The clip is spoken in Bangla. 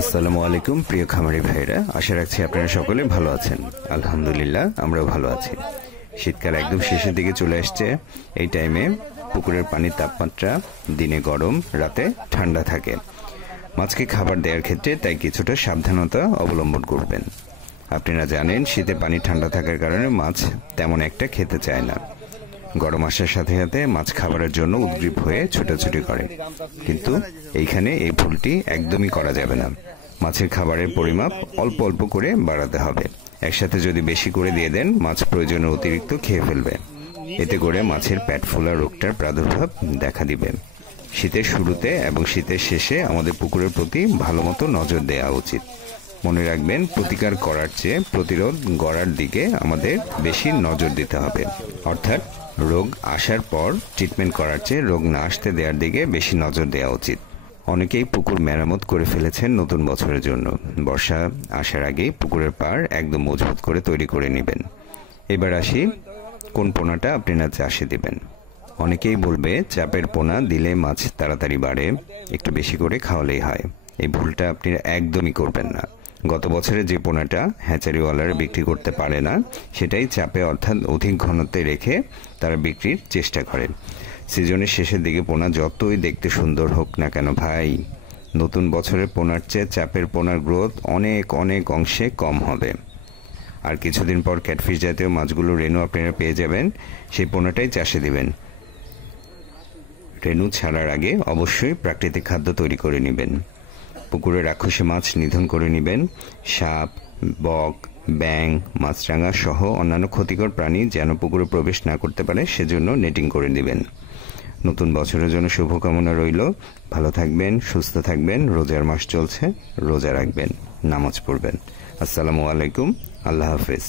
আসসালামু আলাইকুম প্রিয় খামারি ভাইরা, আশা রাখছি আপনারা সকলে ভালো আছেন। আলহামদুলিল্লাহ আমরাও ভালো আছি। শীতকাল একদম শেষের দিকে চলে আসছে। এই টাইমে পুকুরের পানির তাপমাত্রা দিনে গরম, রাতে ঠান্ডা থাকে। মাছকে খাবার দেওয়ার ক্ষেত্রে তাই কিছুটা সাবধানতা অবলম্বন করবেন। আপনারা জানেন শীতে পানি ঠান্ডা থাকার কারণে মাছ তেমন একটা খেতে চায় না। গরম আসার সাথে সাথে মাছ খাবারের জন্য উদ্গ্রীব হয়ে ছোটাছুটি করে, কিন্তু এইখানে এই ভুলটি একদমই করা যাবে না। মাছের খাবারের পরিমাপ অল্প অল্প করে বাড়াতে হবে। একসাথে যদি বেশি করে দিয়ে দেন, মাছ প্রয়োজনের অতিরিক্ত খেয়ে ফেলবে। এতে করে মাছের পেট ফোলা রোগটার প্রাদুর্ভাব দেখা দিবে। শীতের শুরুতে এবং শীতের শেষে আমাদের পুকুরের প্রতি ভালো মতো নজর দেওয়া উচিত। মনে রাখবেন, প্রতিকার করার চেয়ে প্রতিরোধ গড়ার দিকে আমাদের বেশি নজর দিতে হবে। অর্থাৎ রোগ আসার পর ট্রিটমেন্ট করার চেয়ে রোগ না আসতে দেওয়ার দিকে বেশি নজর দেওয়া উচিত। অনেকেই পুকুর মেরামত করে ফেলেছেন নতুন বছরের জন্য। বর্ষা আসার আগেই পুকুরের পাড় একদম মজবুত করে তৈরি করে নেবেন। এবার আসি কোন পোনাটা আপনারা চাষে দেবেন। অনেকেই বলবে চাপের পোনা দিলে মাছ তাড়াতাড়ি বাড়ে, একটু বেশি করে খাওয়ালেই হয়। এই ভুলটা আপনারা একদমই করবেন না। গত বছরে যে পোনাটা হ্যাচারিওয়ালারা বিক্রি করতে পারে না, সেটাই চাপে অর্থাৎ অধিক ঘনত্বে রেখে তারা বিক্রির চেষ্টা করে। সিজনের শেষের দিকে পোনা যতই দেখতে সুন্দর হোক না কেন ভাই, নতুন বছরের পোনার চেয়ে চাপের পোনার গ্রোথ অনেক অনেক অংশে কম হবে। আর কিছুদিন পর ক্যাটফিশ জাতীয় মাছগুলো রেনু আপনারা পেয়ে যাবেন। সেই পোনাটাই চাষে দিবেন। রেনু ছাড়ার আগে অবশ্যই প্রাকৃতিক খাদ্য তৈরি করে নেবেন। পুকুরে রাক্ষসী মাছ নিধন করে নেবেন। সাপ, বক, ব্যাং, মাছরাঙা সহ অন্যান্য ক্ষতিকর প্রাণী যেন পুকুরে প্রবেশ না করতে পারে, সেজন্য নেটিং করে দিবেন। নতুন বছরের জন্য শুভকামনা রইল। ভালো থাকবেন, সুস্থ থাকবেন। রোজার মাস চলছে, রোজা রাখবেন, নামাজ পড়বেন। আসসালামু আলাইকুম, আল্লাহ হাফেজ।